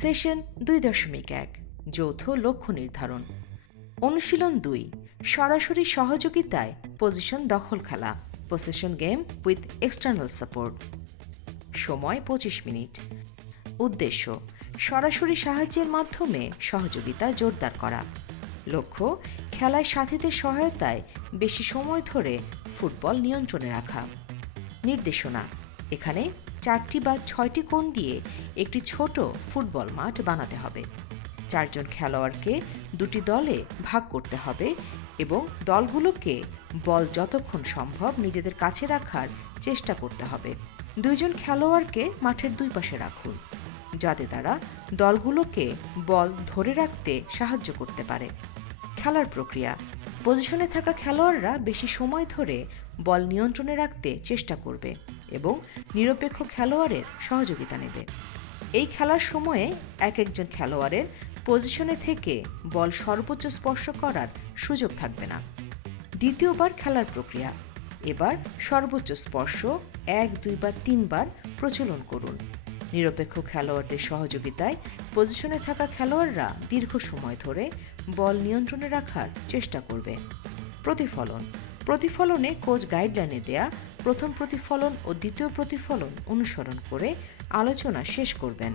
Session 2.1 যৌথ লক্ষ্য নির্ধারণ। অনুশীলন 2 সরাসরি সহযোগিতায় পজিশন দখল খেলা, possession game with external support. সময় 25 মিনিট। উদ্দেশ্য সরাসরি সাহায্যের মাধ্যমে সহযোগিতা জোরদার করা। লক্ষ্য খেলায় সাথীদের সহায়তায় বেশি সময় ধরে ফুটবল নিয়ন্ত্রণে রাখা। নির্দেশনা এখানে 4টি বা 6টি কোণ দিয়ে একটি ছোট ফুটবল মাঠ বানাতে হবে। 4 জন খেলোয়াড়কে 2টি দলে ভাগ করতে হবে এবং দলগুলোকে বল যতক্ষণ সম্ভব নিজেদের কাছে রাখার চেষ্টা করতে হবে। 2 জন খেলোয়াড়কে মাঠের দুই পাশে রাখুন, যাতে তারা দলগুলোকে বল ধরে রাখতে সাহায্য করতে পারে। খেলার প্রক্রিয়া পজিশনে থাকা খেলোয়াড়রা বেশি সময় ধরে বল নিয়ন্ত্রণে রাখতে চেষ্টা করবে এবং নিরপেক্ষ খেলোয়াড়ের সহযোগিতা নেবে। এই খেলার সময়ে একজন খেলোয়াড়ের পজিশনে থেকে বল সর্বোচ্চ স্পর্শ করার সুযোগ থাকবে না। দ্বিতীয়বার খেলার প্রক্রিয়া, এবার সর্বোচ্চ স্পর্শ 1, 2 বা 3 বার প্রচলন করুন। নিরপেক্ষ খেলোয়াড়দের সহযোগিতায় পজিশনে থাকা খেলোয়াড়রা দীর্ঘ সময় ধরে বল নিয়ন্ত্রণে রাখার চেষ্টা করবে। প্রতিফলনে কোচ গাইডলাইনে দেয়া প্রথম প্রতিফলন ও দ্বিতীয় প্রতিফলন অনুসরণ করে আলোচনা শেষ করবেন।